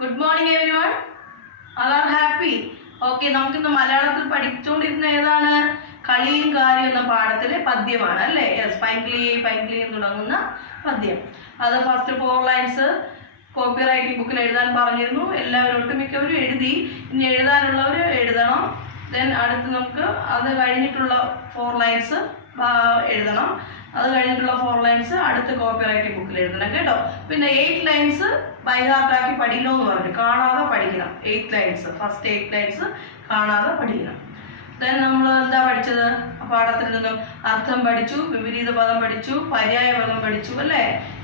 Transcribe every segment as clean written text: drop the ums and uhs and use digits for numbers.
Good morning everyone. All are happy. Okay, നമുക്കിന്ന് മലയാളത്തിൽ പഠിച്ചുകൊണ്ടിരുന്ന ഏതാണ്? കളിയും കാര്യം എന്ന പാഠത്തിലെ പദ്യമാണ് അല്ലേ? യെസ്, പൈങ്കിളി പൈങ്കിളി എന്ന് തുടങ്ങുന്ന പദ്യം. അത് ഫസ്റ്റ് 4 ലൈൻസ് കോപ്പി റൈറ്റിംഗ് ബുക്കിൽ എഴുതാൻ പറഞ്ഞിരുന്നു. എല്ലാവരും ഒട്ടുമിക്കവരും എഴുതി. ഇനി എഴുതാനുള്ളവർ എഴുതണം. ദെൻ അടുത്ത് നമുക്ക് അത് കഴിഞ്ഞിട്ടുള്ള 4 ലൈൻസ് എഴുതണം. അത് കഴിഞ്ഞിട്ടുള്ള 4 ലൈൻസ് അടുത്ത കോപ്പി റൈറ്റിംഗ് ബുക്കിൽ എഴുതണം കേട്ടോ. പിന്നെ 8 ലൈൻസ് ബൈ ഹാർട്ട് ആക്കി പഠിക്കണമെന്ന് പറഞ്ഞു. കാണാതെ പഠിക്കണം. 8 ലൈൻസ് ഫസ്റ്റ് 8 ലൈൻസ് കാണാതെ പഠിക്കണം. ദെൻ നമ്മൾ എന്താ പഠിച്ചത്? പാഠത്തിൽ നിന്നും അർത്ഥം പഠിച്ചു, വിപരീത പദം പഠിച്ചു, പര്യായ പദം പഠിച്ചു അല്ലേ?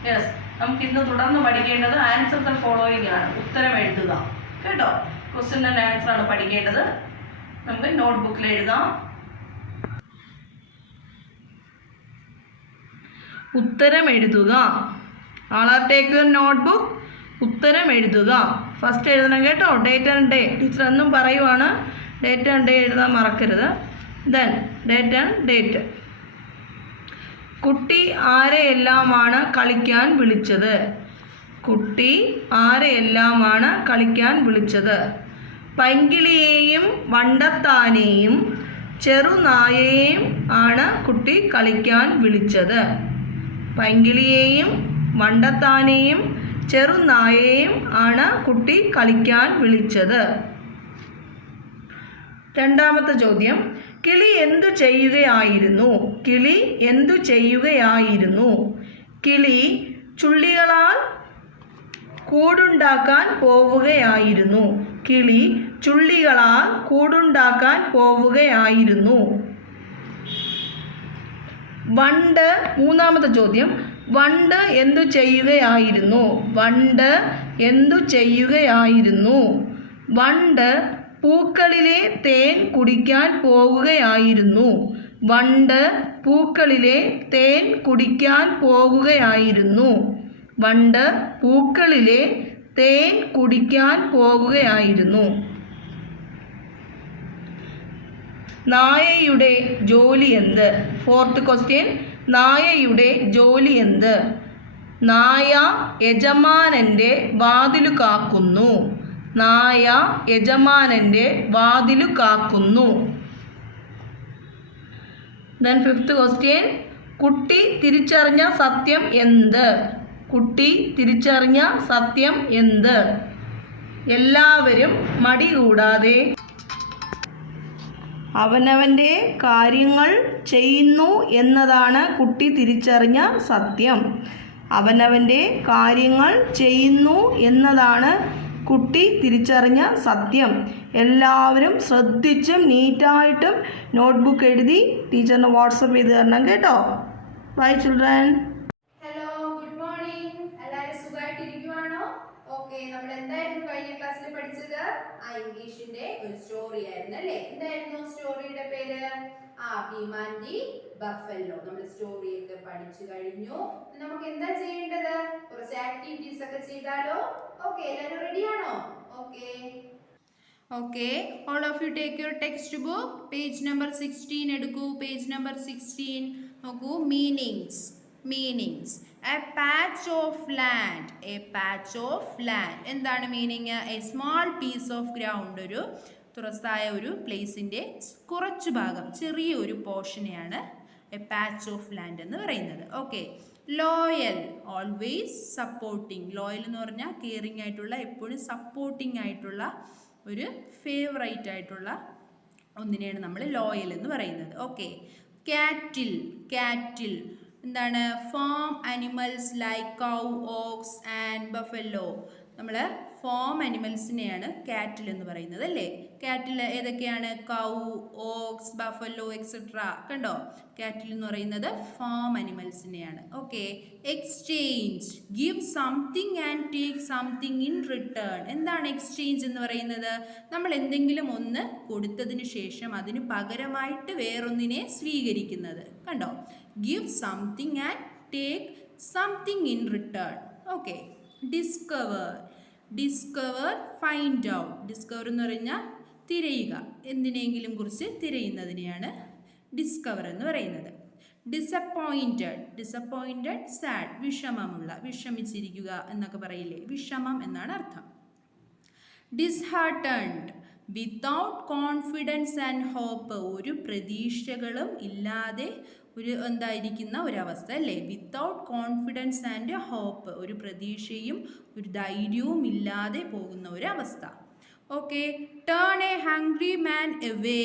യെസ്, നമുക്ക് ഇന്ന് തുടർന്ന് പഠിക്കേണ്ടത് ആൻസർ ദ ഫോളോയിങ് ആണ്. ഉത്തരം എഴുതുക കേട്ടോ. ക്വസ്റ്റ്യൻ ആൻഡ് ആൻസർ ആണ് പഠിക്കേണ്ടത്. നമുക്ക് നോട്ട്ബുക്കിൽ എഴുതാം. ഉത്തരം എഴുതുക. ആൾ ആർ ടേക്ക് യുവർ നോട്ട്ബുക്ക്. ഉത്തരം എഴുതുക. ഫസ്റ്റ് എഴുതണം കേട്ടോ. Date and day. ടീച്ചർ എന്നും പറയുവാണ്, ഡേറ്റ് ആൻഡ് ഡേ എഴുതാൻ മറക്കരുത്. Then date and date. കുട്ടി ആരെയെല്ലാമാണ് കളിക്കാൻ വിളിച്ചത്? കുട്ടി ആരെയെല്ലാമാണ് കളിക്കാൻ വിളിച്ചത്? പൈങ്കിളിയെയും വണ്ടത്താനെയും ചെറുനായയെയും ആണ് കുട്ടി കളിക്കാൻ വിളിച്ചത്. പൈങ്കിളിയെയും വണ്ടത്താനെയും ചെറുനായയെയും ആണ് കുട്ടി കളിക്കാൻ വിളിച്ചത്. രണ്ടാമത്തെ ചോദ്യം, കിളി എന്തു ചെയ്യുകയായിരുന്നു? കിളി എന്തു ചെയ്യുകയായിരുന്നു? കിളി ചുള്ളികളാൽ കൂടുണ്ടാക്കാൻ പോവുകയായിരുന്നു. കിളി ചുള്ളികളാൽ കൂടുണ്ടാക്കാൻ പോവുകയായിരുന്നു. വണ്ട്. മൂന്നാമത്തെ ചോദ്യം, വണ്ട് എന്തു ചെയ്യുകയായിരുന്നു? വണ്ട് എന്തു ചെയ്യുകയായിരുന്നു? വണ്ട് പൂക്കളിലെ തേൻ കുടിക്കാൻ പോവുകയായിരുന്നു. വണ്ട് പൂക്കളിലെ തേൻ കുടിക്കാൻ പോവുകയായിരുന്നു. വണ്ട് പൂക്കളിലെ തേൻ കുടിക്കാൻ പോവുകയായിരുന്നു. നായയുടെ ജോലി എന്ത്? ഫോർത്ത് ക്വസ്റ്റ്യൻ, നായയുടെ ജോലി എന്ത്? നായ യജമാനൻ്റെ വാതിലു കാക്കുന്നു. നായ യജമാനൻ്റെ വാതിലു കാക്കുന്നു. ദെൻ ഫിഫ്ത്ത് ക്വസ്റ്റ്യൻ, കുട്ടി തിരിച്ചറിഞ്ഞ സത്യം എന്ത്? കുട്ടി തിരിച്ചറിഞ്ഞ സത്യം എന്ത്? എല്ലാവരും മടി കൂടാതെ അവനവൻ്റെ കാര്യങ്ങൾ ചെയ്യുന്നു എന്നതാണ് കുട്ടി തിരിച്ചറിഞ്ഞ സത്യം. അവനവൻ്റെ കാര്യങ്ങൾ ചെയ്യുന്നു എന്നതാണ് കുട്ടി തിരിച്ചറിഞ്ഞ സത്യം. എല്ലാവരും ശ്രദ്ധിച്ചും നീറ്റായിട്ടും നോട്ട്ബുക്ക് എഴുതി ടീച്ചറിന് വാട്സപ്പ് ചെയ്ത് തരണം കേട്ടോ. Bye children. Hello, good morning. എല്ലാവരും സുഖമായിട്ടിരിക്കുവാണോ? ഓക്കെ, നമ്മൾ എന്തായിരുന്നു കഴിഞ്ഞ ക്ലാസ്സിൽ പഠിച്ചത്? ഇംഗ്ലീഷിന്റെ ഒരു സ്റ്റോറി ആയിരുന്നു അല്ലേ? എന്തായിരുന്നു സ്റ്റോറിയുടെ പേര്? ഭീമാൻ ദി ബഫല്ലോ. നമ്മൾ സ്റ്റോറി ഒക്കെ പഠിച്ചു കഴിഞ്ഞു. നമുക്ക് എന്താ ചെയ്യേണ്ടത്? കുറച്ച് ആക്ടിവിറ്റീസ് ഒക്കെ ചെയ്താലോ? ഓക്കെ, എല്ലാവരും റെഡിയാണോ? Okay, all of you take your textbook, page number 16 എടുക്കൂ. പേജ് നമ്പർ 16 നോക്കൂ. Meanings. A patch of land. എന്താണ് meaning? A small piece of ground. ഒരു തുറസായ ഒരു പ്ലേസിൻ്റെ കുറച്ചു ഭാഗം, ചെറിയൊരു പോർഷനെയാണ് എ പാച്ച് ഓഫ് ലാൻഡ് എന്ന് പറയുന്നത്. Okay, loyal, always supporting. Loyal എന്ന് പറഞ്ഞാൽ കെയറിങ് ആയിട്ടുള്ള, എപ്പോഴും സപ്പോർട്ടിങ് ആയിട്ടുള്ള, ഒരു ഫേവറേറ്റ് ആയിട്ടുള്ള ഒന്നിനെയാണ് നമ്മൾ ലോയൽ എന്ന് പറയുന്നത്. ഓക്കെ, കാറ്റിൽ എന്താണ്? Farm animals like cow, ox and buffalo. നമ്മൾ ഫാം ആനിമൽസിനെയാണ് കാറ്റിൽ എന്ന് പറയുന്നത് അല്ലേ? കാറ്റിൽ ഏതൊക്കെയാണ്? Cow, ox, buffalo etcetera. കണ്ടോ? കാറ്റിൽ എന്ന് പറയുന്നത് ഫാം ആനിമൽസിനെയാണ്. Okay, exchange, give something and take something in return. എന്താണ് എക്സ്ചേഞ്ച് എന്ന് പറയുന്നത്? നമ്മൾ എന്തെങ്കിലും ഒന്ന് കൊടുത്തതിന് ശേഷം അതിന് പകരമായിട്ട് വേറൊന്നിനെ സ്വീകരിക്കുന്നത്. കണ്ടോ? Give something and take something in return. Okay, discover, find out. Discover എന്ന് പറഞ്ഞാൽ തിരയുക, എന്തിനെങ്കിലും കുറിച്ച് തിരയുന്നതിനെയാണ് ഡിസ്കവർ എന്ന് പറയുന്നത്. ഡിസപ്പോയിൻറ്റഡ്, സാഡ്, വിഷമമുള്ള, വിഷമിച്ചിരിക്കുക എന്നൊക്കെ പറയില്ലേ? വിഷമം എന്നാണ് അർത്ഥം. ഡിസ്ഹാർട്ടൻഡ് വിത്തൗട്ട് കോൺഫിഡൻസ് ആൻഡ് ഹോപ്പ്, ഒരു പ്രതീക്ഷകളും ഇല്ലാതെ ഒരു എന്തായിരിക്കുന്ന ഒരവസ്ഥ അല്ലേ. വിത്തൗട്ട് കോൺഫിഡൻസ് ആൻഡ് ഹോപ്പ്, ഒരു പ്രതീക്ഷയും ഒരു ധൈര്യവും ഇല്ലാതെ പോകുന്ന ഒരവസ്ഥ. Okay, turn a hungry man away,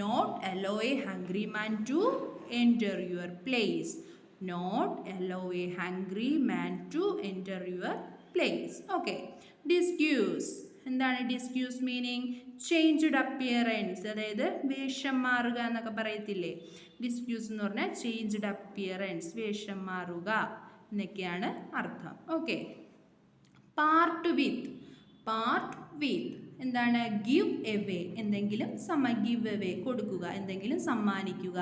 not allow a hungry man to enter your place. Not allow a hungry man to enter your place. Okay, discuss, എന്താണ് ഡിസ്ക്യൂസ് മീനിങ്? ചേഞ്ച്ഡ് അപ്പിയറൻസ്, അതായത് വേഷം മാറുക എന്നൊക്കെ പറയത്തില്ലേ. ഡിസ്ക്യൂസ് എന്ന് പറഞ്ഞാൽ ചേഞ്ച്ഡ് അപ്പിയറൻസ്, വേഷം മാറുക എന്നൊക്കെയാണ് അർത്ഥം. Okay, part with, part with എന്താണ്? ഗിവ് എവേ, എന്തെങ്കിലും ഗിവ് എവേ കൊടുക്കുക, എന്തെങ്കിലും സമ്മാനിക്കുക,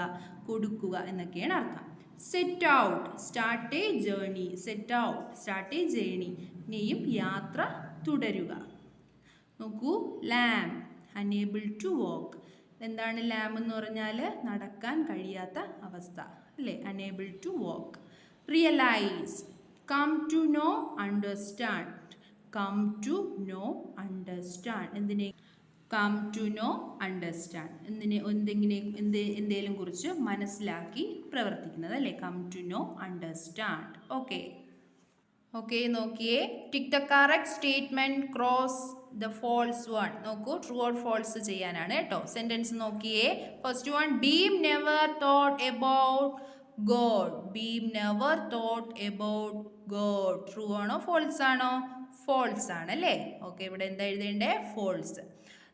കൊടുക്കുക എന്നൊക്കെയാണ് അർത്ഥം. Set out, start A journey, set out start A journey, ഇനിയും യാത്ര തുടരുക. നോക്കൂ, ലാം അനേബിൾ ടു വാക്ക്, എന്താണ് ലാം എന്ന് പറഞ്ഞാൽ? നടക്കാൻ കഴിയാത്ത അവസ്ഥ അല്ലേ, unable to walk. Realise, come to know understand, come to know understand, എന്തിനെ? കം ടു നോ അണ്ടർസ്റ്റാൻഡ്, എന്തെങ്കിലും കുറിച്ച് മനസ്സിലാക്കി പ്രവർത്തിക്കുന്നത് അല്ലേ, come to know understand. Okay okay, നോക്കിയേ, tick the correct statement, cross the false one. നോക്കൂ, ട്രൂ ഓർ ഫോൾസ് ചെയ്യാനാണ് കേട്ടോ. സെന്റൻസ് നോക്കിയേ. First one, Bheem never thought about God, Bheem never thought about God, true ആണോ ഫോൾസ് ആണോ? ഫോൾസ് ആണ് അല്ലേ. Okay, ഇവിടെ എന്താ എഴുതേണ്ടേ? False.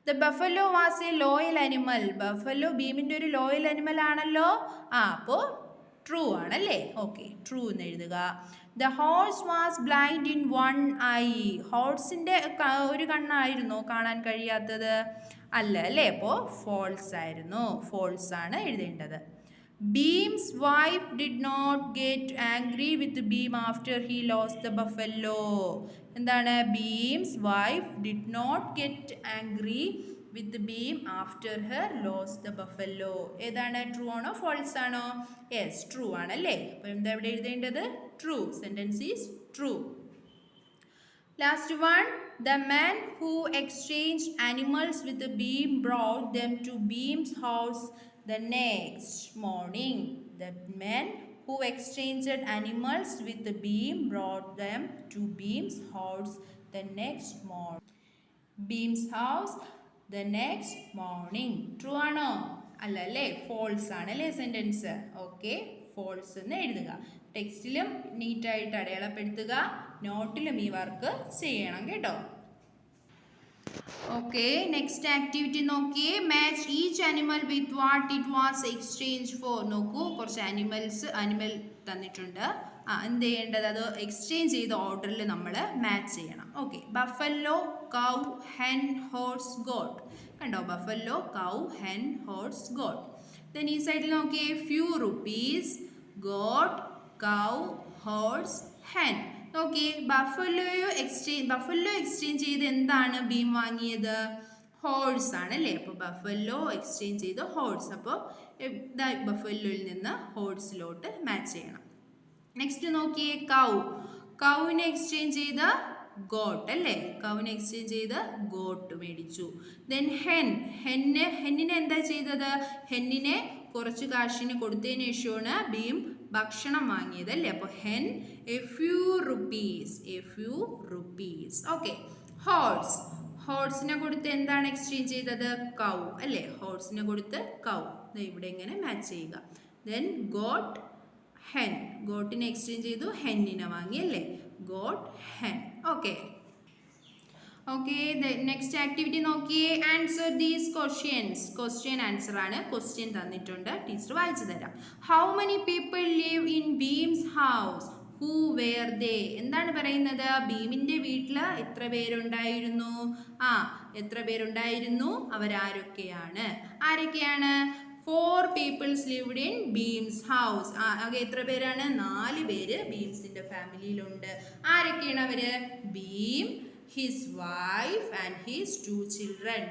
The buffalo was a loyal animal, buffalo ബീമിൻ്റെ ഒരു ലോയൽ അനിമൽ ആണല്ലോ. അപ്പോൾ ട്രൂ ആണല്ലേ. ഓക്കെ, ട്രൂ എന്ന് എഴുതുക. The horse was blind in one eye, ഹോഴ്സിൻ്റെ ഒരു കണ്ണായിരുന്നോ കാണാൻ കഴിയാത്തത്? അല്ല അല്ലേ, അപ്പോൾ ഫോൾസ് ആയിരുന്നു, ഫോൾസ് ആണ് എഴുതേണ്ടത്. Bheem's wife did not get angry with Bheem after he lost the buffalo. എന്താണ്? Bheem's wife did not get angry with Bheem after her lost the buffalo. ഏതാണ്? ട്രൂ ആണോ ഫോൾസ് ആണോ? യെസ്, ട്രൂ ആണല്ലേ. അപ്പോൾ എന്താ ഇവിടെ എഴുതേണ്ടത്? True. Sentence is true. Last one, the man who exchanged animals with the beam brought them to Beam's house the next morning. The man who exchanged animals with the beam brought them to Beam's house the next morning. Beam's house the next morning. True ആണോ? അല്ല അല്ലേ, false ആണല്ലേ sentence. Okay, false എന്ന് എഴുതുക. ടെക്സ്റ്റിലും നീറ്റായിട്ട് അടയാളപ്പെടുത്തുക, നോട്ടിലും ഈ work ചെയ്യണം കേട്ടോ. ഓക്കെ, നെക്സ്റ്റ് ആക്ടിവിറ്റി നോക്കിയേ. Match each animal with what it was exchange four. നോക്കൂ, കുറച്ച് ആനിമൽ തന്നിട്ടുണ്ട്. എന്ത് ചെയ്യേണ്ടത്? അത് എക്സ്ചേഞ്ച് ചെയ്ത ഓർഡറിൽ നമ്മൾ മാച്ച് ചെയ്യണം. Okay, buffalo, cow, hen, horse, goat. കണ്ടോ? Buffalo, cow, hen, horse, goat. Then ഈ സൈഡിൽ നോക്കിയേ, few rupees, goat, cow, horse, hen. Okay, buffalo exchange ചെയ്ത് എന്താണ് ബീം വാങ്ങിയത്? ഹോഴ്സ് ആണ് അല്ലേ. അപ്പോൾ ബഫല്ലോ എക്സ്ചേഞ്ച് ചെയ്ത് ഹോഴ്സ്. അപ്പോൾ ബഫല്ലോയിൽ നിന്ന് ഹോഴ്സിലോട്ട് മാച്ച് ചെയ്യണം. നെക്സ്റ്റ് നോക്കിയേ, കൗവിനെ എക്സ്ചേഞ്ച് ചെയ്ത ഗോട്ട് അല്ലേ. കൗവിനെ എക്സ്ചേഞ്ച് ചെയ്ത് ഗോട്ട് മേടിച്ചു. ദെൻ ഹെന്നിനെ എന്താ ചെയ്തത്? ഹെന്നിനെ കുറച്ച് കാശിന് കൊടുത്തതിന് ശേഷമാണ് ബീം ഭക്ഷണം വാങ്ങിയത് അല്ലേ. അപ്പോൾ hen a few rupees. Okay, ഹോഴ്സിനെ കൊടുത്ത് എന്താണ് എക്സ്ചേഞ്ച് ചെയ്തത്? കൗ അല്ലേ. ഹോഴ്സിനെ കൊടുത്ത് കൗ. ഇവിടെ ഇങ്ങനെ മാച്ച് ചെയ്യുക. Then goat, hen. ഗോട്ടിനെ എക്സ്ചേഞ്ച് ചെയ്തു, ഹെന്നിനെ വാങ്ങി അല്ലേ. Goat, hen. Okay okay, next activity നോക്കിയേ. Answer these questions. Question answer ആണ്. ക്വസ്റ്റ്യൻ തന്നിട്ടുണ്ട്, ടീച്ചർ വായിച്ചു തരാം. How many people live in Bheem's house? Who where they? എന്താണ് പറയുന്നത്? ബീമിൻ്റെ വീട്ടിൽ എത്ര പേരുണ്ടായിരുന്നു? എത്ര പേരുണ്ടായിരുന്നു? അവരാരൊക്കെയാണ്? ആരൊക്കെയാണ്? 4 peoples lived in Bheem's house. ആകെ എത്ര പേരാണ്? 4 പേര് ബീംസിൻ്റെ ഫാമിലിയിലുണ്ട്. ആരൊക്കെയാണ് അവര്? Bheem, his wife and his 2 children.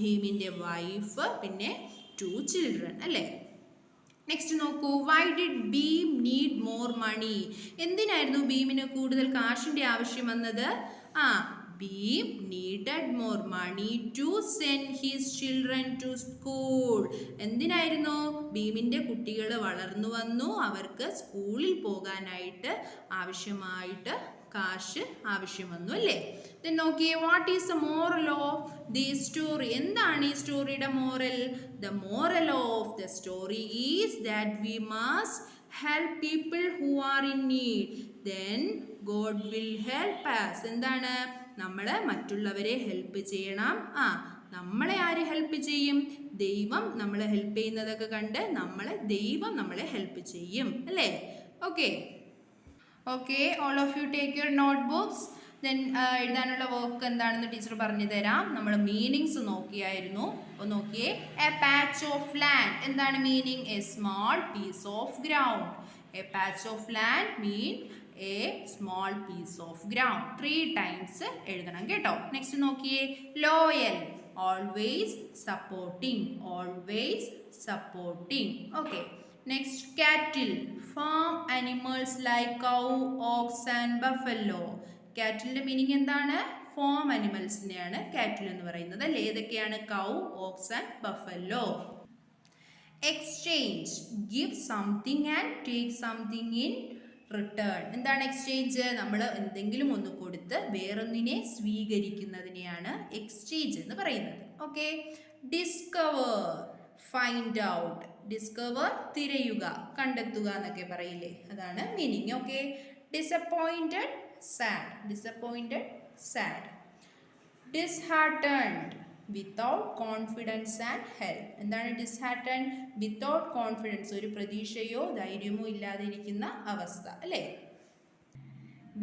ഭീമിൻ്റെ വൈഫ്, പിന്നെ 2 ചിൽഡ്രൻ അല്ലേ. നെക്സ്റ്റ് നോക്കൂ, why did Bheem need more money? എന്തിനായിരുന്നു ബീമിന് കൂടുതൽ കാശിൻ്റെ ആവശ്യം വന്നത്? Beam needed more money to send his children to school. എന്തിനായിരുന്നു? ഭീമിൻ്റെ കുട്ടികൾ വളർന്നു വന്നു, അവർക്ക് സ്കൂളിൽ പോകാനായിട്ട് ആവശ്യമായിട്ട് കാശ് ആവശ്യം വന്നു അല്ലേ? Then നോക്കിയേ, what is the moral of the story? എന്താണ് ഈ സ്റ്റോറിയുടെ moral? The moral of the story is that we must help people who are in need, then God will help us. എന്താണ്? നമ്മൾ മറ്റുള്ളവരെ ഹെൽപ്പ് ചെയ്യണം. നമ്മളെ ആര് ഹെൽപ്പ് ചെയ്യും? ദൈവം നമ്മളെ ഹെൽപ്പ് ചെയ്യുന്നതൊക്കെ കണ്ട് ദൈവം നമ്മളെ ഹെൽപ്പ് ചെയ്യും അല്ലേ? Okay all of you take your notebooks. Then എഴുതാനുള്ള വർക്ക് എന്താണെന്ന് ടീച്ചർ പറഞ്ഞു തരാം. നമ്മൾ മീനിങ്സ് നോക്കിയായിരുന്നു. അപ്പോൾ നോക്കിയേ, എ പാച്ച് ഓഫ് ലാൻഡ്. എന്താണ് meaning? A small piece of ground. A patch of land mean a small piece of ground. 3 times എഴുതണം കേട്ടോ. നെക്സ്റ്റ് നോക്കിയേ, loyal, always supporting, always supporting. Okay. Next, cattle, farm animals like cow, ox and buffalo. കാറ്റിലിൻ്റെ meaning എന്താണ്? Farm ആനിമൽസിനെയാണ് cattle എന്ന് പറയുന്നത് അല്ലേ? ഏതൊക്കെയാണ്? Cow, ox and buffalo. Exchange, give something and take something in return. എന്താണ് exchange? നമ്മൾ എന്തെങ്കിലും ഒന്ന് കൊടുത്ത് വേറൊന്നിനെ സ്വീകരിക്കുന്നതിനെയാണ് എക്സ്ചേഞ്ച് എന്ന് പറയുന്നത്. Okay. Discover, find out. Discover തിരയുക, കണ്ടെത്തുക എന്നൊക്കെ പറയില്ലേ, അതാണ് meaning. Okay. Disappointed, sad, disappointed, sad. Disheartened, without confidence and help. എന്താണ് disheartened? Without confidence, ഒരു പ്രതീക്ഷയോ ധൈര്യമോ ഇല്ലാതെ ഇരിക്കുന്ന അവസ്ഥ അല്ലേ?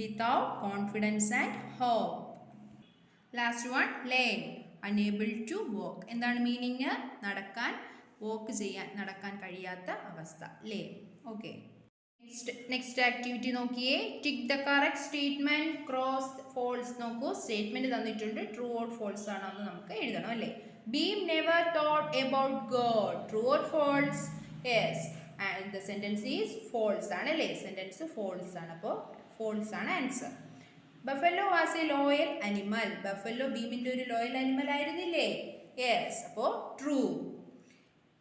Without confidence and hope. Last one, lame, unable to walk. എന്താണ് മീനിങ്? നടക്കാൻ കഴിയാത്ത അവസ്ഥ, lame. ഓക്കെ. നെക്സ്റ്റ് ആക്ടിവിറ്റി നോക്കിയേ, tick the correct statement, cross false. നോക്കൂ, സ്റ്റേറ്റ്മെന്റ് തന്നിട്ടുണ്ട്, ട്രൂ ഓർ ഫോൾസ് ആണോ എന്ന് നമുക്ക് എഴുതണം അല്ലേ? Beam never thought about God. True or false? Yes. And the sentence is false ആണ് അല്ലേ? സെന്റൻസ് ഫോൾസ് ആണ്, അപ്പോൾ ഫോൾസ് ആണ് answer. Buffalo was a loyal animal. Buffalo ബീമിന്റെ ഒരു ലോയൽ അനിമൽ ആയിരുന്നില്ലേ? യെസ്, അപ്പോൾ true.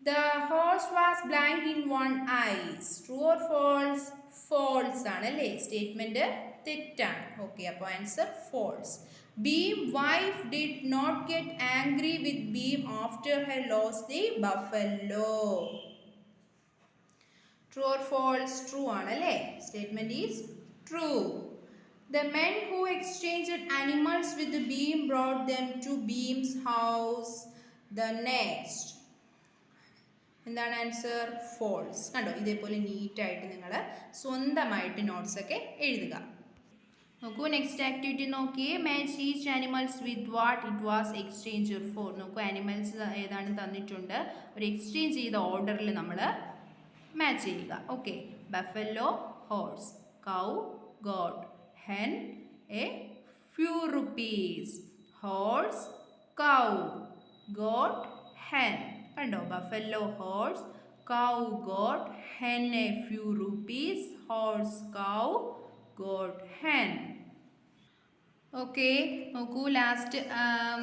The horse was blind in one eye. True or false? False ആണല്ലേ? സ്റ്റേറ്റ്മെന്റ് തെറ്റാണ്. ഓക്കെ, അപ്പോൾ answer false. Beam wife did not get angry with Beam after her lost the buffalo. True or false? True ആണല്ലേ? Statement is true. The men who exchanged animals with the Beam brought them to Beam's house the next. എന്താണ് answer? False. കണ്ടോ, ഇതേപോലെ നീറ്റായിട്ട് നിങ്ങൾ സ്വന്തമായിട്ട് notes ഒക്കെ എഴുതുക. നോക്കൂ, നെക്സ്റ്റ് ആക്ടിവിറ്റി നോക്കിയേ, match each animals with what it was exchange four. നോക്കൂ, ആനിമൽസ് ഏതാണ് തന്നിട്ടുണ്ട്, ഒരു എക്സ്ചേഞ്ച് ചെയ്ത ഓർഡറിൽ നമ്മൾ മാച്ച് ചെയ്യുക. Okay. Buffalo, horse. Cow, got. hen, a few rupees. Horse, cow. Goat, hen. കണ്ടോ, buffalo, horse, cow, got, hen, a few rupees, horse, cow, goat, hen. Okay, നോക്കൂ,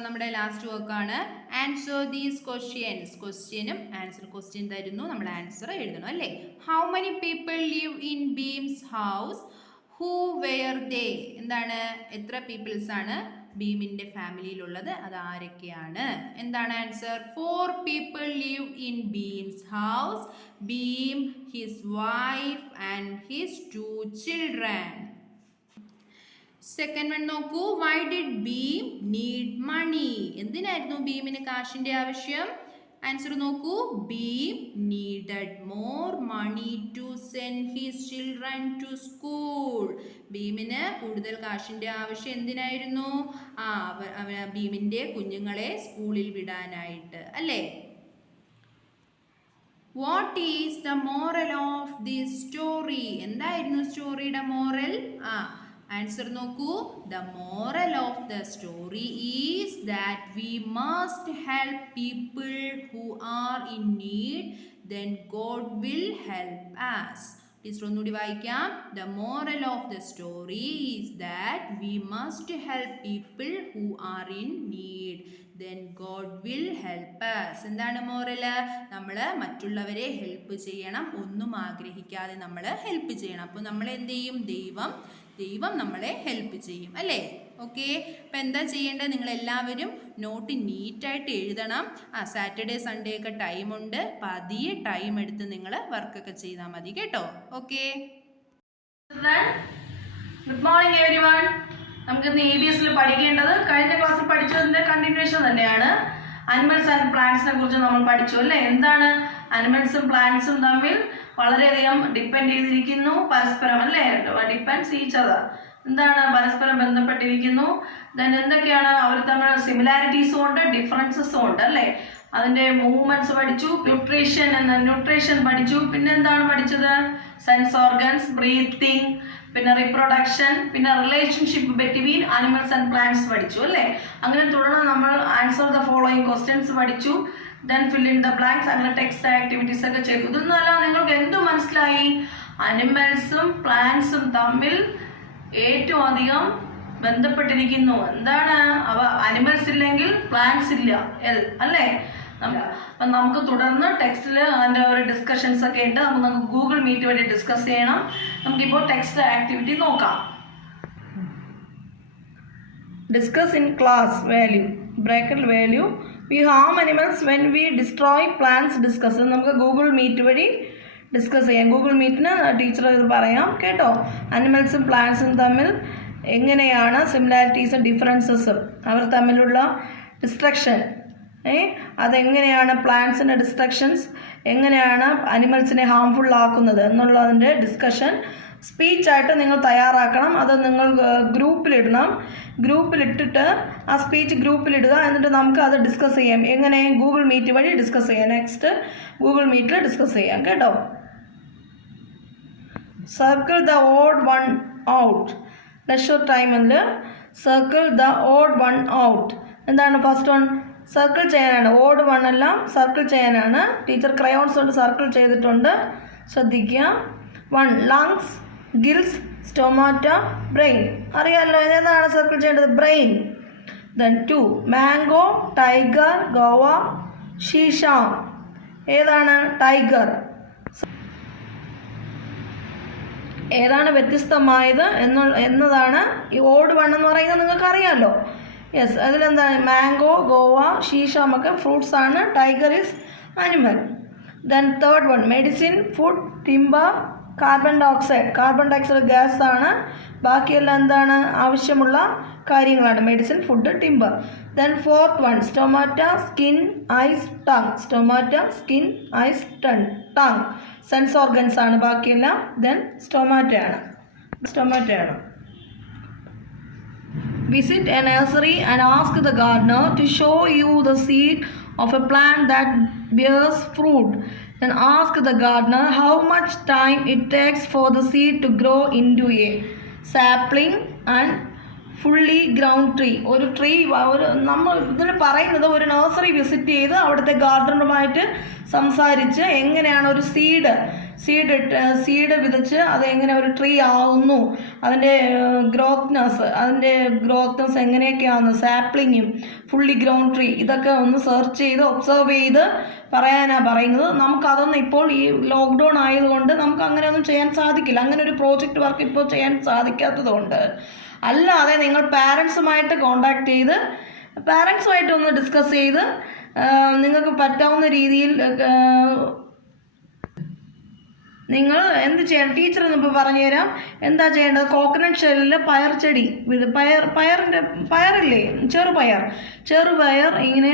നമ്മുടെ ലാസ്റ്റ് വർക്കാണ്. Answer these questions. ക്വസ്റ്റ്യനും answer, question തരുന്നു, നമ്മൾ answer എഴുതണം അല്ലേ? How many people live in Bheem's house? Who where they? എന്താണ്, എത്ര പീപ്പിൾസ് ആണ് ബീമിൻ്റെ ഫാമിലിയിലുള്ളത്? അത് ആരൊക്കെയാണ്? എന്താണ് answer? 4 people live in Beam's house. Beam, his wife and his 2 children. Second one നോക്കൂ, why did Bheem need money? എന്തിനായിരുന്നു ബീമിന് കാശിൻ്റെ ആവശ്യം? ആൻസർ നോക്കൂ, Bheem needed more money to send his children to school. ബീമിന് കൂടുതൽ കാശിൻ്റെ ആവശ്യം എന്തിനായിരുന്നു? ബീമിൻ്റെ കുഞ്ഞുങ്ങളെ സ്കൂളിൽ വിടാനായിട്ട് അല്ലേ? What is the moral of this story? എന്തായിരുന്നു സ്റ്റോറിയുടെ മോറൽ? ആൻസർ നോക്കൂ, the moral of the story is that we must help people who are in need, then God will help us. Teacher ഒന്നുകൂടി വായിക്കാം. The moral of the story is that we must help people who are in need, then God will help us. എന്താണ് മോറല്? നമ്മൾ മറ്റുള്ളവരെ help ചെയ്യണം, ഒന്നും ആഗ്രഹിക്കാതെ നമ്മൾ help ചെയ്യണം. അപ്പോൾ നമ്മൾ എന്ത് ചെയ്യും? ദൈവം നമ്മളെ ഹെൽപ്പ് ചെയ്യും അല്ലേ? ഓക്കെ, അപ്പം എന്താ ചെയ്യേണ്ടത്? നിങ്ങൾ എല്ലാവരും നോട്ട് നീറ്റായിട്ട് എഴുതണം. സാറ്റർഡേ സൺഡേ ഒക്കെ ടൈമുണ്ട്, പതിയെ ടൈം എടുത്ത് നിങ്ങൾ വർക്കൊക്കെ ചെയ്താൽ മതി കേട്ടോ. Okay, good morning everyone. നമുക്ക് ഇന്ന് EVS പഠിക്കേണ്ടത് കഴിഞ്ഞ ക്ലാസ്സിൽ പഠിച്ചതിന്റെ കണ്ടിന്യൂഷൻ തന്നെയാണ്. അനിമൽസ് ആൻഡ് പ്ലാന്റ്സിനെ കുറിച്ച് നമ്മൾ പഠിച്ചു അല്ലേ? എന്താണ് അനിമൽസും പ്ലാന്റ്സും തമ്മിൽ വളരെയധികം ഡിപ്പെൻഡ് ചെയ്തിരിക്കുന്നു പരസ്പരം അല്ലേ? Depends each other. എന്താണ് പരസ്പരം ബന്ധപ്പെട്ടിരിക്കുന്നു. ദെൻ എന്തൊക്കെയാണ് അവർ തമ്മിൽ സിമിലാരിറ്റീസും ഉണ്ട് ഡിഫറൻസസും ഉണ്ട് അല്ലേ? അതിന്റെ മൂവ്മെന്റ്സ് പഠിച്ചു, ന്യൂട്രീഷൻ പഠിച്ചു, പിന്നെ എന്താണ് പഠിച്ചത്? സെൻസ് ഓർഗൻസ്, ബ്രീത്തിങ്, പിന്നെ റിപ്രൊഡക്ഷൻ, പിന്നെ relationship between animals and plants പഠിച്ചു അല്ലേ? അങ്ങനെ തുടർന്ന് നമ്മൾ ആൻസർ ദ ഫോളോയിങ് ക്വസ്റ്റ്യൻസ് പഠിച്ചു. Then fill in the blanks, അങ്ങനെ ടെക്സ്റ്റ് ആക്ടിവിറ്റീസ് ഒക്കെ ചെയ്തു. ഇതൊന്നുമല്ല, നിങ്ങൾക്ക് എന്ത് മനസ്സിലായി? അനിമൽസും പ്ലാന്റ്സും തമ്മിൽ ഏറ്റവും അധികം ബന്ധപ്പെട്ടിരിക്കുന്നു. എന്താണ് അവ? അനിമൽസ് ഇല്ലെങ്കിൽ പ്ലാന്റ്സ് ഇല്ല അല്ലേ? അപ്പം നമുക്ക് തുടർന്ന് ടെക്സ്റ്റിൽ അതിൻ്റെ ഒരു ഡിസ്കഷൻസ് ഒക്കെ ഉണ്ട്. നമുക്ക് ഗൂഗിൾ മീറ്റ് വഴി ഡിസ്കസ് ചെയ്യണം. നമുക്കിപ്പോൾ ടെക്സ്റ്റ് ആക്ടിവിറ്റി നോക്കാം. Discuss in class value bracket value we harm animals when we destroy plants discuss. നമുക്ക് ഗൂഗിൾ മീറ്റ് വഴി ഡിസ്കസ് ചെയ്യാം. ഗൂഗിൾ മീറ്റിന് ടീച്ചർ ഇത് പറയാം കേട്ടോ. അനിമൽസും പ്ലാന്റ്സും തമ്മിൽ എങ്ങനെയാണ് സിമിലാരിറ്റീസും ഡിഫറൻസസും, അവർ തമ്മിലുള്ള ഡിസ്ട്രക്ഷൻ, അതെങ്ങനെയാണ് പ്ലാന്റ്സിൻ്റെ ഡിസ്ട്രക്ഷൻസ് എങ്ങനെയാണ് അനിമൽസിനെ ഹാംഫുൾ ആക്കുന്നത് എന്നുള്ളതിൻ്റെ ഡിസ്കഷൻ സ്പീച്ചായിട്ട് നിങ്ങൾ തയ്യാറാക്കണം. അത് നിങ്ങൾ ഗ്രൂപ്പിലിടണം. ഗ്രൂപ്പിലിട്ടിട്ട് ആ സ്പീച്ച് ഗ്രൂപ്പിലിടുക. എന്നിട്ട് നമുക്ക് അത് ഡിസ്കസ് ചെയ്യാം. എങ്ങനെ? ഗൂഗിൾ മീറ്റ് വഴി ഡിസ്കസ് ചെയ്യാം. നെക്സ്റ്റ് ഗൂഗിൾ മീറ്റിൽ ഡിസ്കസ് ചെയ്യാം കേട്ടോ. Circle the odd one out. Leisure ടൈമിൽ circle the odd one out. എന്താണ് ഫസ്റ്റ് വൺ? സർക്കിൾ ചെയ്യാനാണ്. ഓഡ് വൺ എല്ലാം സർക്കിൾ ചെയ്യാനാണ്. ടീച്ചർ ക്രയോൺസ് കൊണ്ട് സർക്കിൾ ചെയ്തിട്ടുണ്ട്, ശ്രദ്ധിക്കുക. 1 ലങ്സ്, ഗിൽസ്, സ്റ്റൊമാറ്റ, ബ്രെയിൻ. അറിയാമല്ലോ ഏതാണ് സർക്കിൾ ചെയ്യേണ്ടത്? Brain. Then 2 mango, tiger, Goa, shisha. ഏതാണ് ഏതാണ് വ്യത്യസ്തമായത് എന്നതാണ് ഈ ഓഡ് വൺ എന്ന് പറയുന്നത്. നിങ്ങൾക്ക് അറിയാമല്ലോ. യെസ്, അതിലെന്താണ്? മാംഗോ, ഗോവ, ഷീഷാം ഒക്കെ ഫ്രൂട്ട്സ് ആണ്. Tiger is animal. Then third one medicine, food, timber, carbon dioxide gas ആണ്. ബാക്കിയെല്ലാം എന്താണ്? ആവശ്യമുള്ള കാര്യങ്ങളാണ്. Medicine, food, timber. Then fourth one stomata, skin, eyes, tongue. Stomata, skin, eyes, tongue sense organs ആണ് ബാക്കിയെല്ലാം. ദെൻ സ്റ്റൊമാറ്റയാണ്. Visit a nursery and ask the gardener to show you the seed of a plant that bears fruit. Then ask the gardener how much time it takes for the seed to grow into a sapling and fully grown tree. ഒരു tree നമ്മൾ ഇതിന് പറയുന്നത് ഒരു nursery visit ചെയ്ത് അവിടുത്തെ ഗാർഡനറുമായിട്ട് സംസാരിച്ച് എങ്ങനെയാണ് ഒരു സീഡ് വിതച്ച് അതെങ്ങനെ ഒരു ട്രീ ആവുന്നു, അതിൻ്റെ ഗ്രോത്ത്നെസ് എങ്ങനെയൊക്കെയാണ്, സാപ്ലിങ്ങും ഫുള്ളി ഗ്രൗൺ ട്രീ, ഇതൊക്കെ ഒന്ന് സെർച്ച് ചെയ്ത് ഒബ്സർവ് ചെയ്ത് പറയാനാണ് പറയുന്നത്. നമുക്കതൊന്നും ഇപ്പോൾ ഈ ലോക്ക്ഡൗൺ ആയതുകൊണ്ട് നമുക്ക് അങ്ങനെയൊന്നും ചെയ്യാൻ സാധിക്കില്ല. അങ്ങനെ ഒരു പ്രോജക്റ്റ് വർക്ക് ഇപ്പോൾ ചെയ്യാൻ സാധിക്കാത്തതുകൊണ്ട് അല്ലാതെ നിങ്ങൾ പാരൻസുമായിട്ട് കോണ്ടാക്ട് ചെയ്ത് പാരൻസുമായിട്ടൊന്ന് ഡിസ്കസ് ചെയ്ത് നിങ്ങൾക്ക് പറ്റാവുന്ന രീതിയിൽ നിങ്ങൾ എന്ത് ചെയ്യണം? ടീച്ചർ ഇപ്പോൾ പറഞ്ഞുതരാം എന്താ ചെയ്യേണ്ടത്. കോക്കനട്ട് ഷെല്ലിൽ പയർച്ചെടി, പയറില്ലേ, ചെറുപയർ ഇങ്ങനെ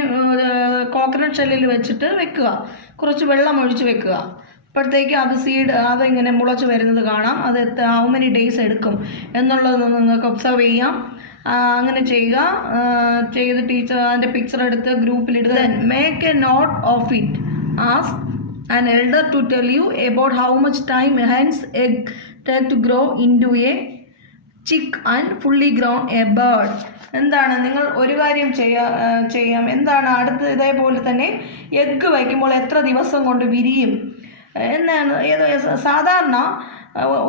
കോക്കനട്ട് ഷെല്ലിൽ വെച്ചിട്ട് വെക്കുക. കുറച്ച് വെള്ളം ഒഴിച്ച് വെക്കുക. അപ്പോഴത്തേക്ക് അതിങ്ങനെ മുളച്ച് വരുന്നത് കാണാം. അത് ഹൗ മെനി ഡേയ്സ് എടുക്കും എന്നുള്ളത് നിങ്ങൾക്ക് ഒബ്സർവ് ചെയ്യാം. അങ്ങനെ ചെയ്ത് ടീച്ചർ അതിൻ്റെ പിക്ചർ എടുത്ത് ഗ്രൂപ്പിലിടുക. Make a note of it. Ask an elder to tell you about how much time a hen's egg take to grow into a chick and fully grown a bird. എന്താണ് നിങ്ങൾ ഒരു കാര്യം ചെയ്യാം. എന്താണ് അടുത്ത് ഇതേപോലെ തന്നെ എഗ്ഗ് വയ്ക്കുമ്പോൾ എത്ര ദിവസം കൊണ്ട് വിരിയും എന്നാണ്. സാധാരണ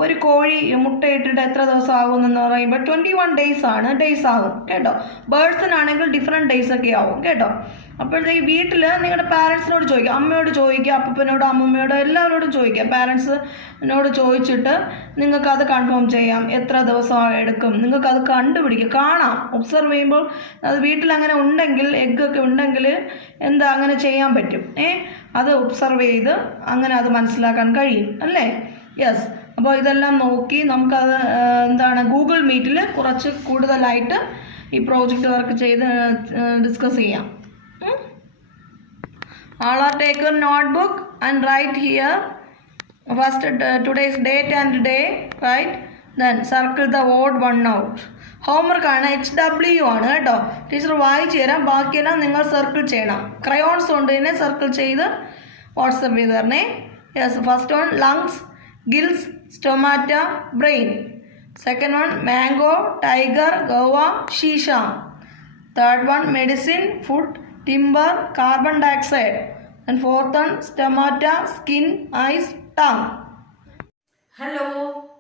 ഒരു കോഴി മുട്ടയിട്ടിട്ട് എത്ര ദിവസം ആകുമെന്ന് പറയുമ്പോൾ 21 ഡേയ്സ് ആകും കേട്ടോ. ബേർഡ്സിനാണെങ്കിൽ ഡിഫറെൻറ്റ് ഡേയ്സ് ഒക്കെ ആവും കേട്ടോ. അപ്പോഴത്തേക്ക് വീട്ടിൽ നിങ്ങളുടെ പാരൻസിനോട് ചോദിക്കുക, അമ്മയോട് ചോദിക്കുക, അപ്പനോട് അമ്മമ്മയോട് എല്ലാവരോടും ചോദിക്കുക. പാരൻസിനോട് ചോദിച്ചിട്ട് നിങ്ങൾക്കത് കൺഫേം ചെയ്യാം എത്ര ദിവസം എടുക്കും. നിങ്ങൾക്കത് കണ്ടുപിടിക്കുക, കാണാം, ഒബ്സർവ് ചെയ്യുമ്പോൾ അത് വീട്ടിൽ അങ്ങനെ ഉണ്ടെങ്കിൽ, എഗ്ഗൊക്കെ ഉണ്ടെങ്കിൽ എന്താ അങ്ങനെ ചെയ്യാൻ പറ്റും. അത് ഒബ്സർവ് ചെയ്ത് അങ്ങനെ അത് മനസ്സിലാക്കാൻ കഴിയും അല്ലേ. യെസ്. അപ്പോൾ ഇതെല്ലാം നോക്കി നമുക്കത് ഗൂഗിൾ മീറ്റിൽ കുറച്ച് കൂടുതലായിട്ട് ഈ പ്രോജക്റ്റ് വർക്ക് ചെയ്ത് ഡിസ്കസ് ചെയ്യാം. All are take your notebook and write here first today's date and day, right? Then circle the odd one out. Homework ആണ്, HW ആണ് കേട്ടോ. ടീച്ചർ വായിച്ചു തരാം, ബാക്കിയെല്ലാം നിങ്ങൾ സർക്കിൾ ചെയ്യണം. ക്രയോൺസ് കൊണ്ട് തന്നെ സർക്കിൾ ചെയ്ത് വാട്സപ്പ് ചെയ്ത് തരണേ. Yes. First one lungs, gills, stomata, brain. Second one mango, tiger, Goa, shisha. Third one medicine, food, timber, carbon dioxide. And fourth one stomata, skin, eyes, tongue. Hello,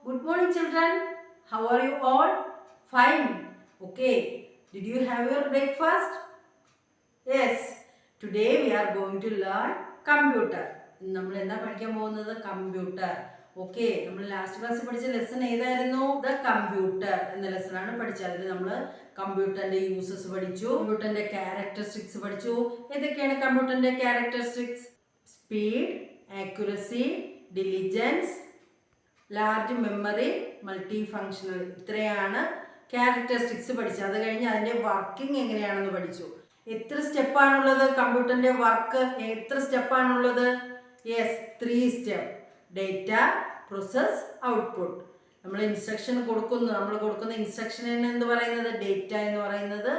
good morning children. How are you all? Fine. Okay. Did you have your breakfast? Yes. Today we are going to learn computer. നമ്മൾ എന്താ പഠിക്കാൻ പോകുന്നത്? Computer. Okay, നമ്മൾ last ക്ലാസ്സിൽ പഠിച്ച lesson ഏതായിരുന്നു? The computer എന്ന lesson ആണ് പഠിച്ചത്. അതിൽ നമ്മൾ കമ്പ്യൂട്ടറിന്റെ യൂസസ് പഠിച്ചു, കമ്പ്യൂട്ടറിന്റെ ക്യാരക്ടറിസ്റ്റിക്സ് പഠിച്ചു. ഏതൊക്കെയാണ് കമ്പ്യൂട്ടറിന്റെ characteristics? Speed, accuracy, diligence, large memory, multi functional. ഇത്രയാണ് ക്യാരക്ടറിസ്റ്റിക്സ് പഠിച്ചത്. അത് കഴിഞ്ഞ് അതിന്റെ വർക്കിംഗ് എങ്ങനെയാണെന്ന് പഠിച്ചു. എത്ര സ്റ്റെപ്പാണുള്ളത് കമ്പ്യൂട്ടറിന്റെ വർക്ക്? എത്ര സ്റ്റെപ്പാണുള്ളത്? Yes, 3 step. Data, process, output. നമ്മൾ ഇൻസ്ട്രക്ഷൻ കൊടുക്കുന്നു, നമ്മൾ കൊടുക്കുന്ന ഇൻസ്ട്രക്ഷനാണ് എന്ത് പറയുന്നത്? ഡേറ്റ എന്ന് പറയുന്നത്.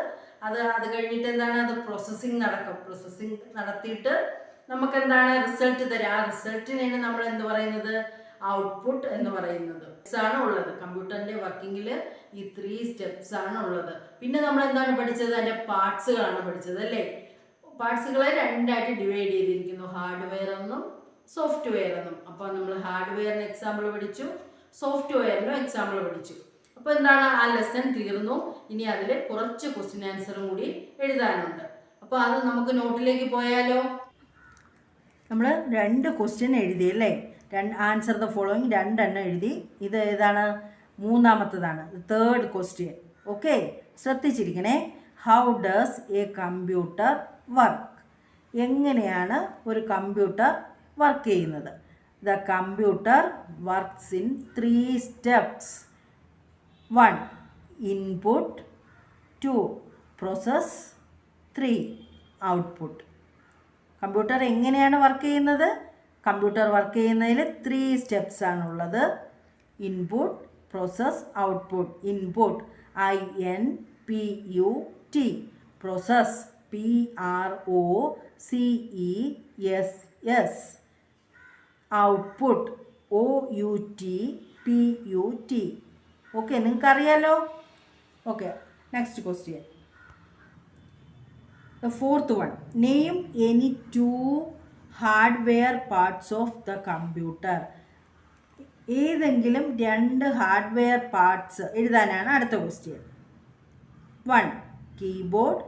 അത് കഴിഞ്ഞിട്ട് എന്താണ്? അത് പ്രോസസ്സിങ് നടക്കും. പ്രോസസ്സിങ് നടത്തിയിട്ട് നമുക്ക് എന്താണ്? റിസൾട്ട് തരാം. ആ റിസൾട്ടിനാണ് നമ്മൾ എന്ത് പറയുന്നത്? ഔട്ട്പുട്ട് എന്ന് പറയുന്നത്. ആണ് ഉള്ളത് കമ്പ്യൂട്ടറിന്റെ വർക്കിങ്ങിൽ. ഈ 3 സ്റ്റെപ്സ് ആണ് ഉള്ളത്. പിന്നെ നമ്മൾ എന്താണ് പഠിച്ചത്? അതിന്റെ പാർട്സുകളാണ് പഠിച്ചത് അല്ലേ. പാർട്സുകളെ രണ്ടായിട്ട് ഡിവൈഡ് ചെയ്തിരിക്കുന്നു, ഹാർഡ്വെയർ എന്നും സോഫ്റ്റ്വെയർ എന്നും. അപ്പോൾ നമ്മൾ ഹാർഡ്വെയറിന് എക്സാമ്പിൾ പഠിച്ചു, സോഫ്റ്റ്വെയറിനും എക്സാമ്പിൾ പഠിച്ചു. അപ്പോൾ എന്താണ്? ആ ലെസൺ തീർന്നു. ഇനി അതിൽ കുറച്ച് ക്വസ്റ്റ്യൻ ആൻസറും കൂടി എഴുതാനുണ്ട്. അപ്പോൾ അത് നമുക്ക് നോട്ടിലേക്ക് പോയാലോ? നമ്മൾ 2 ക്വസ്റ്റ്യൻ എഴുതി അല്ലേ. ആൻസർ ദ ഫോളോയിങ് 2 എണ്ണം എഴുതി. ഇത് ഏതാണ്? മൂന്നാമത്തതാണ്, തേർഡ് ക്വസ്റ്റ്യൻ. ഓക്കെ, ശ്രദ്ധിച്ചിരിക്കണേ. How does a computer work? എങ്ങനെയാണ് ഒരു കമ്പ്യൂട്ടർ വർക്ക് ചെയ്യുന്നത്? The computer works in 3 steps. 1 input, 2 process, 3 output. Computer എങ്ങനെയാണ് വർക്ക് ചെയ്യുന്നത്? കമ്പ്യൂട്ടർ വർക്ക് ചെയ്യുന്നതിൽ 3 സ്റ്റെപ്സ് ആണുള്ളത്. Input, process, output. Input INPUT, process PROCESS, output OUTPUT. Okay, നിങ്ങൾക്കറിയാലോ. Okay, next question. The fourth one, name any 2 hardware parts of the computer. ഏതെങ്കിലും 2 hardware parts എഴുതാനാണ് അടുത്ത question. 1 keyboard,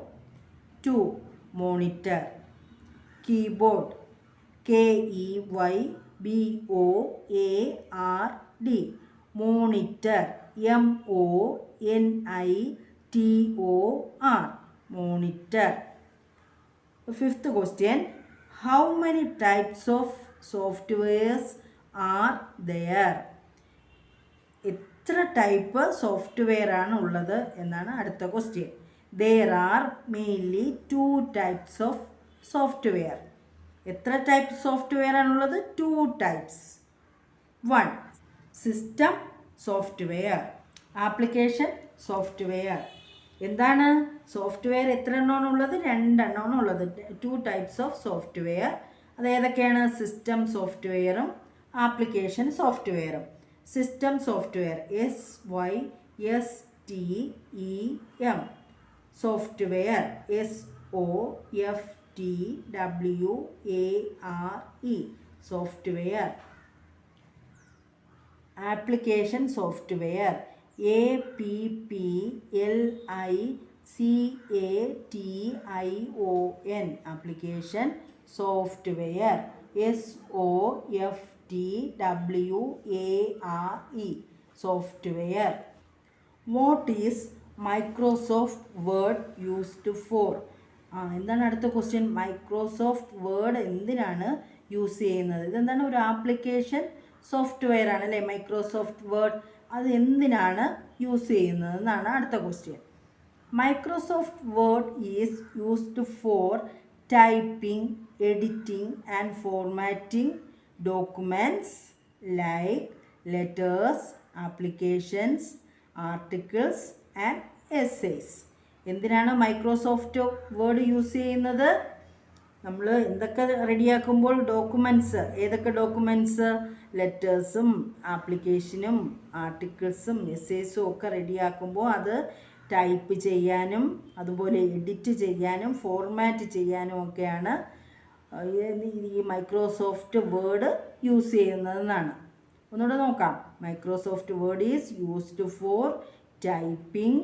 2 monitor. Keyboard KEYBOARD, monitor MONITOR, monitor. Fifth question, how many types of softwares are there? എത്ര type software ആണ് ഉള്ളത് എന്നാണ് അടുത്ത question. There are mainly 2 types of software. എത്ര type software ആണുള്ളത്? 2 types. 1 system software, application software. എന്താണ് software? എത്ര എണ്ണമാണ് ഉള്ളത്? 2 എണ്ണമാണ് ഉള്ളത്. 2 ടൈപ്സ് ഓഫ് സോഫ്റ്റ്വെയർ. അത് ഏതൊക്കെയാണ്? സിസ്റ്റം സോഫ്റ്റ്വെയറും ആപ്ലിക്കേഷൻ സോഫ്റ്റ്വെയറും. System software SYSTEM, software SOFTWARE, software. Application software. APPLICATION application software. SOFTWARE software. What is Microsoft word used for? എന്താണ് അടുത്ത ക്വസ്റ്റ്യൻ? മൈക്രോസോഫ്റ്റ് വേർഡ് എന്തിനാണ് യൂസ് ചെയ്യുന്നത്? ഇതെന്താണ്? ഒരു ആപ്ലിക്കേഷൻ സോഫ്റ്റ്വെയർ ആണ് അല്ലേ മൈക്രോസോഫ്റ്റ് വേർഡ്. അത് എന്തിനാണ് യൂസ് ചെയ്യുന്നത് എന്നാണ് അടുത്ത question. Microsoft word is used for typing, editing and formatting documents like letters, applications, articles and essays. എന്തിനാണ് മൈക്രോസോഫ്റ്റ് വേർഡ് യൂസ് ചെയ്യുന്നത്? നമ്മൾ എന്തൊക്കെ റെഡിയാക്കുമ്പോൾ ഡോക്യുമെൻറ്റ്സ്, ഏതൊക്കെ ഡോക്യുമെൻറ്റ്സ്? ലെറ്റേഴ്സും ആപ്ലിക്കേഷനും ആർട്ടിക്കിൾസും എസ്സേസും ഒക്കെ റെഡിയാക്കുമ്പോൾ അത് ടൈപ്പ് ചെയ്യാനും അതുപോലെ എഡിറ്റ് ചെയ്യാനും ഫോർമാറ്റ് ചെയ്യാനും ഒക്കെയാണ് ഈ മൈക്രോസോഫ്റ്റ് വേർഡ് യൂസ് ചെയ്യുന്നതെന്നാണ്. ഒന്നുകൂടെ നോക്കാം. Microsoft word is used for typing,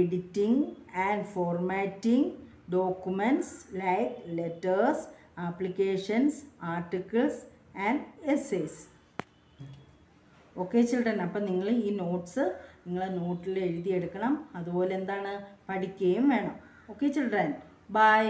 editing and formatting documents like letters, applications, articles and essays. Okay children, അപ്പം നിങ്ങൾ ഈ നോട്ട്സ് നിങ്ങളെ നോട്ടിൽ എഴുതിയെടുക്കണം. അതുപോലെ എന്താണ് പഠിക്കുകയും വേണം. Okay children, by.